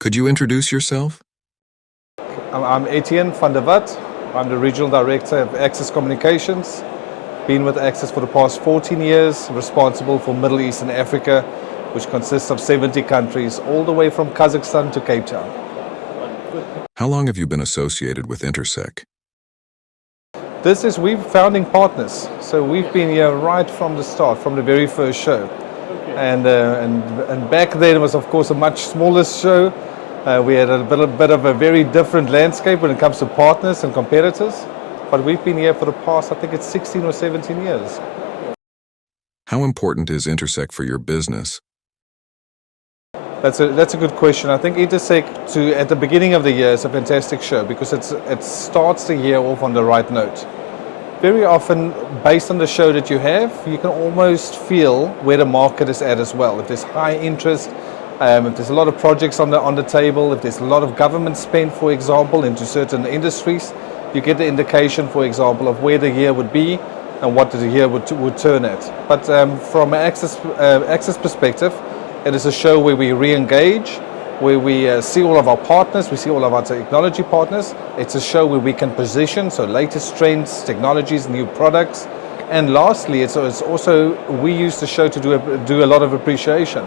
Could you introduce yourself? I'm Ettiene Van der Watt. I'm the Regional Director of Access Communications. Been with Access for the past 14 years, responsible for Middle East and Africa, which consists of 70 countries, all the way from Kazakhstan to Cape Town. How long have you been associated with Intersec? We're founding partners, so we've been here right from the start, from the very first show. And back then it was of course a much smaller show. We had a bit of a very different landscape when it comes to partners and competitors, but we've been here for the past, I think it's 16 or 17 years. How important is Intersec for your business? That's a good question. I think Intersec at the beginning of the year is a fantastic show because it starts the year off on the right note. Very often, based on the show that you have, you can almost feel where the market is at as well. If there's high interest, if there's a lot of projects on the table, if there's a lot of government spend, for example, into certain industries, you get the indication, for example, of where the year would be and what the year would turn at. But from an access perspective, it is a show where we re-engage, where we see all of our partners, we see all of our technology partners. It's a show where we can position, so latest trends, technologies, new products. And lastly, it's also, we use the show to do a lot of appreciation.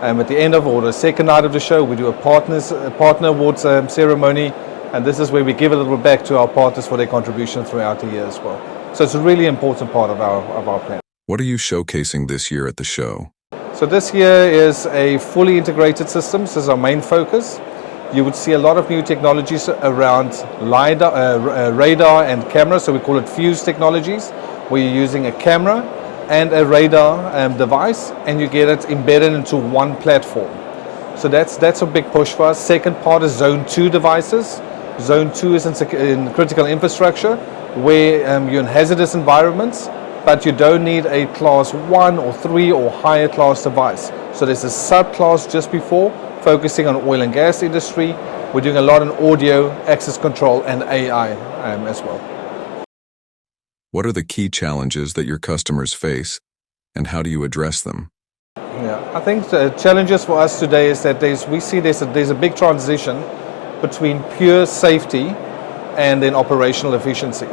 At the end of, or the second night of the show, we do a partner awards ceremony, and this is where we give a little back to our partners for their contribution throughout the year as well. So it's a really important part of our plan. What are you showcasing this year at the show? So this year is a fully integrated system. This is our main focus. You would see a lot of new technologies around radar and camera, so we call it fused technologies, where you're using a camera and a radar device, and you get it embedded into one platform. So that's a big push for us. Second part is Zone 2 devices. Zone 2 is in critical infrastructure, where you're in hazardous environments, but you don't need a class 1 or 3 or higher class device. So there's a subclass just before, focusing on oil and gas industry. We're doing a lot in audio, access control, and AI as well. What are the key challenges that your customers face, and how do you address them? Yeah, I think the challenges for us today is that we see there's a big transition between pure safety and then operational efficiency.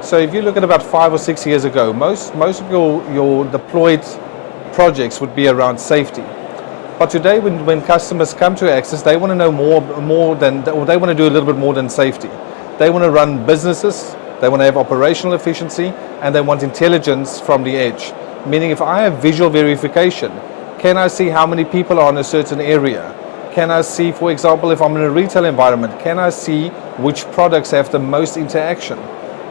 So if you look at about 5 or 6 years ago, most of your deployed projects would be around safety. But today, when customers come to Access, they want to know more than, or they want to do a little bit more than safety. They want to run businesses, they want to have operational efficiency, and they want intelligence from the edge. Meaning, if I have visual verification, can I see how many people are in a certain area? Can I see, for example, if I'm in a retail environment, can I see which products have the most interaction?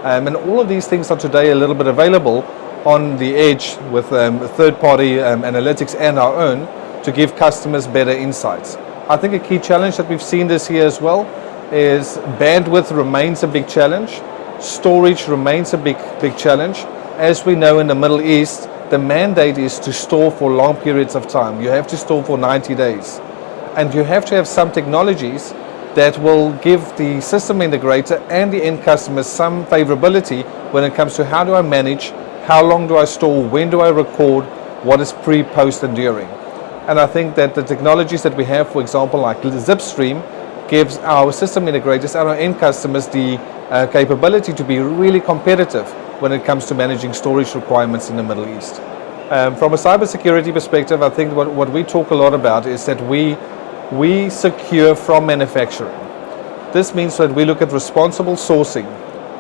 And all of these things are today a little bit available on the edge with third-party analytics and our own to give customers better insights. I think a key challenge that we've seen this year as well is bandwidth remains a big challenge. Storage remains a big challenge. As we know in the Middle East, the mandate is to store for long periods of time. You have to store for 90 days. And you have to have some technologies that will give the system integrator and the end customer some favorability when it comes to how do I manage, how long do I store, when do I record, what is pre, post, and during. And I think that the technologies that we have, for example, like Zipstream, gives our system integrators and our end customers the capability to be really competitive when it comes to managing storage requirements in the Middle East. From a cybersecurity perspective, I think what we talk a lot about is that we secure from manufacturing. This means that we look at responsible sourcing.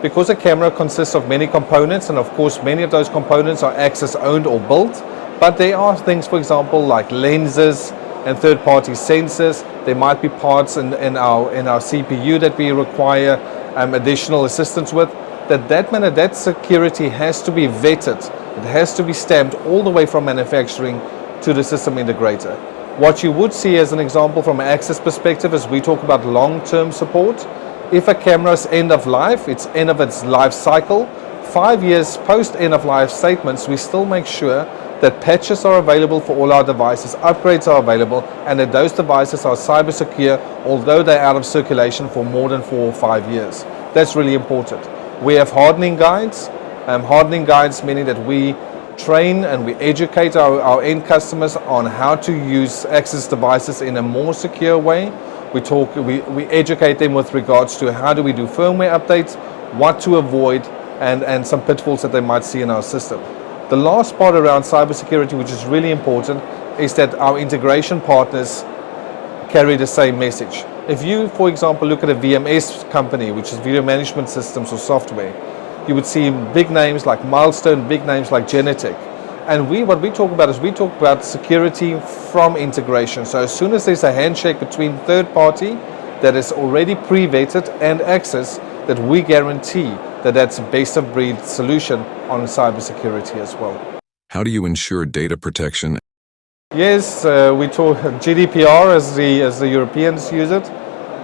Because a camera consists of many components, and of course many of those components are Access owned or built, but there are things, for example, like lenses and third-party sensors. There might be parts in our CPU that we require additional assistance with. That security has to be vetted. It has to be stamped all the way from manufacturing to the system integrator. What you would see as an example from an Access perspective is we talk about long-term support. If a camera's end of life, it's end of its life cycle, 5 years post end of life statements, we still make sure that patches are available for all our devices, upgrades are available, and that those devices are cyber secure, although they're out of circulation for more than 4 or 5 years. That's really important. We have hardening guides. Hardening guides meaning that we train and we educate our end customers on how to use Access devices in a more secure way. we educate them with regards to how do we do firmware updates, what to avoid, and some pitfalls that they might see in our system. The last part around cybersecurity, which is really important, is that our integration partners carry the same message. If you, for example, look at a VMS company, which is video management systems or software, you would see big names like Milestone, big names like Genetec. And what we talk about is we talk about security from integration. So as soon as there's a handshake between third party that is already pre-vetted and access, that we guarantee that that's a best of breed solution on cybersecurity as well. How do you ensure data protection? Yes, we talk GDPR as the Europeans use it.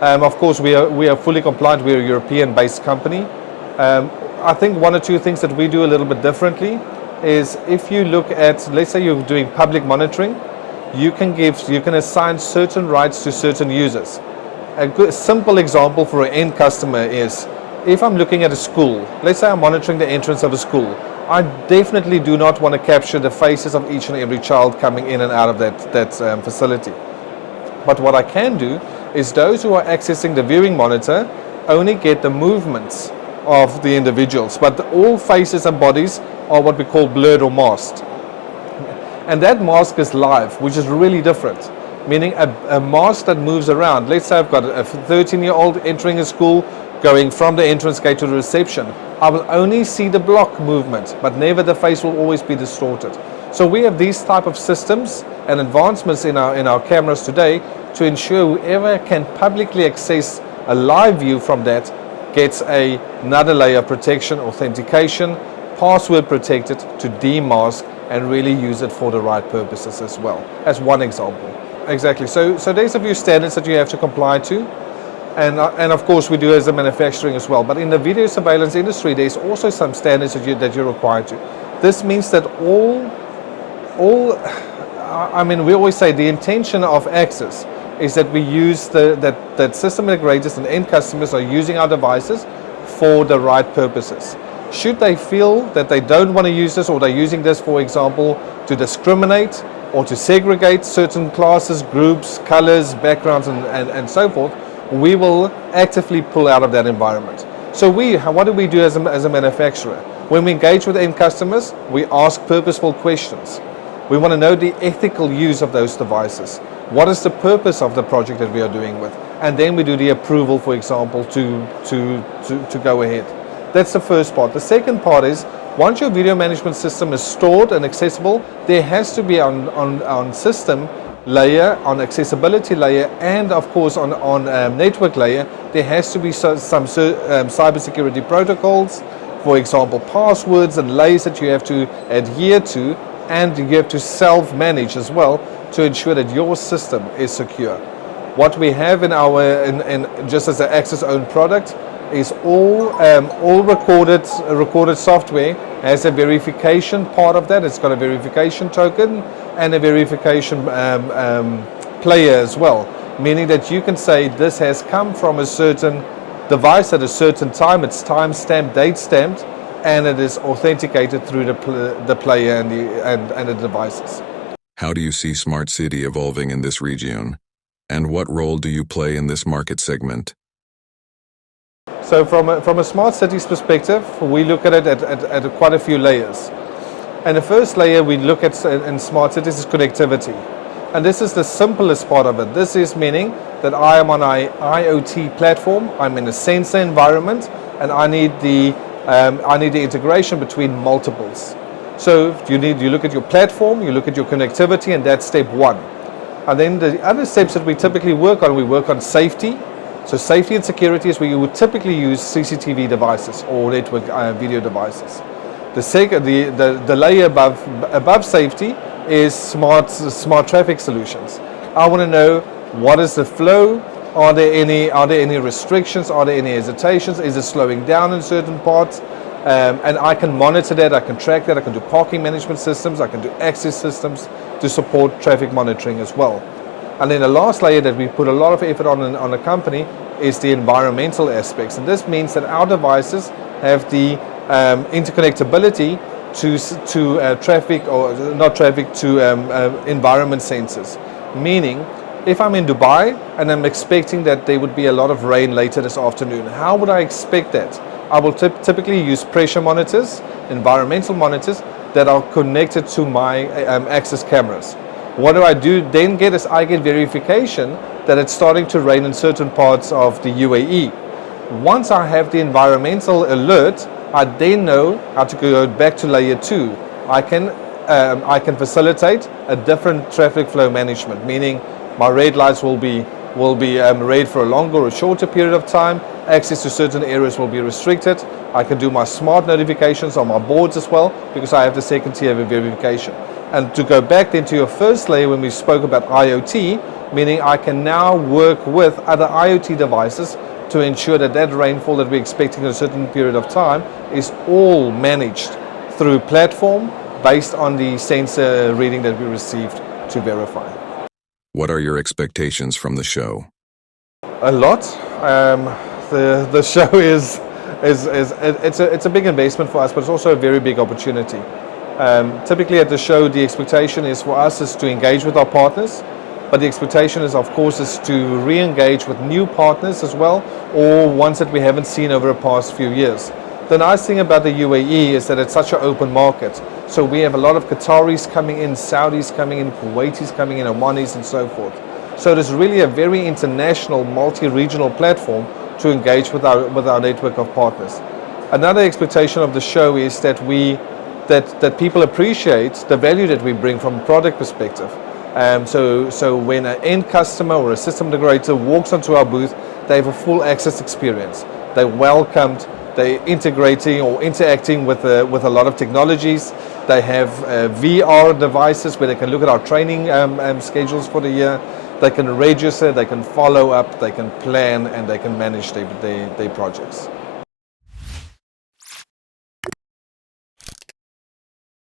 Of course, we are fully compliant. We're a European-based company. I think one or two things that we do a little bit differently is if you look at, let's say you're doing public monitoring, you can assign certain rights to certain users. A good, simple example for an end customer is if I'm looking at a school, let's say I'm monitoring the entrance of a school, I definitely do not want to capture the faces of each and every child coming in and out of that facility. But what I can do is those who are accessing the viewing monitor only get the movements of the individuals, but all faces and bodies are what we call blurred or masked. And that mask is live, which is really different, meaning a mask that moves around. Let's say I've got a 13-year-old entering a school, going from the entrance gate to the reception. I will only see the block movement, but never the face will always be distorted. So we have these type of systems and advancements in our cameras today to ensure whoever can publicly access a live view from that gets another layer of protection, authentication, password protected to demask and really use it for the right purposes as well, as one example. Exactly, so there's a few standards that you have to comply to, and of course we do as a manufacturing as well, but in the video surveillance industry there's also some standards that you're required to. This means that we always say the intention of access is that we use that system integrators and end customers are using our devices for the right purposes. Should they feel that they don't want to use this, or they're using this, for example, to discriminate or to segregate certain classes, groups, colors, backgrounds, and so forth, we will actively pull out of that environment. So what do we do as a manufacturer? When we engage with end customers, we ask purposeful questions. We want to know the ethical use of those devices. What is the purpose of the project that we are doing with? And then we do the approval, for example, to go ahead. That's the first part. The second part is, once your video management system is stored and accessible, there has to be on system layer, on accessibility layer, and of course on network layer, there has to be some cybersecurity protocols, for example, passwords and layers that you have to adhere to, and you have to self-manage as well to ensure that your system is secure. What we have in just as an Access owned product is all recorded software has a verification part of that. It's got a verification token and a verification player as well, meaning that you can say this has come from a certain device at a certain time. It's time stamped, date stamped, and it is authenticated through the player and the devices. How do you see Smart City evolving in this region? And what role do you play in this market segment? So from a smart cities perspective, we look at it at quite a few layers. And the first layer we look at in smart cities is connectivity. And this is the simplest part of it. This is meaning that I am on an IoT platform, I'm in a sensor environment, and I need the integration between multiples. So you look at your platform, you look at your connectivity, and that's step one. And then the other steps that we typically work on, we work on safety. So safety and security is where you would typically use CCTV devices or network video devices. The layer above safety is smart traffic solutions. I want to know what is the flow. Are there any restrictions? Are there any hesitations? Is it slowing down in certain parts? And I can monitor that. I can track that. I can do parking management systems. I can do access systems to support traffic monitoring as well. And then the last layer that we put a lot of effort on a company is the environmental aspects. And this means that our devices have the interconnectability to traffic, or not traffic, to environment sensors. Meaning If I'm in Dubai and I'm expecting that there would be a lot of rain later this afternoon, how would I expect that? I will typically use pressure monitors, environmental monitors that are connected to my access cameras. What do I do then get is I get verification that it's starting to rain in certain parts of the UAE. Once I have the environmental alert, I then know how to go back to layer 2. I can facilitate a different traffic flow management, meaning my red lights will be red for a longer or shorter period of time. Access to certain areas will be restricted. I can do my smart notifications on my boards as well, because I have the second tier of verification. And to go back then to your first layer when we spoke about IoT, meaning I can now work with other IoT devices to ensure that that rainfall that we're expecting in a certain period of time is all managed through platform based on the sensor reading that we received to verify. What are your expectations from the show? A lot. The show is it's a big investment for us, but it's also a very big opportunity. Typically at the show, the expectation is for us is to engage with our partners, but the expectation is, of course, is to re-engage with new partners as well, or ones that we haven't seen over the past few years. The nice thing about the UAE is that it's such an open market. So we have a lot of Qataris coming in, Saudis coming in, Kuwaitis coming in, Omanis and so forth. So it is really a very international, multi-regional platform to engage with our network of partners. Another expectation of the show is that that people appreciate the value that we bring from a product perspective. So when an end customer or a system integrator walks onto our booth, they have a full access experience. They're welcomed. They're integrating or interacting with a lot of technologies. They have VR devices where they can look at our training schedules for the year. They can register, they can follow up, they can plan, and they can manage their projects.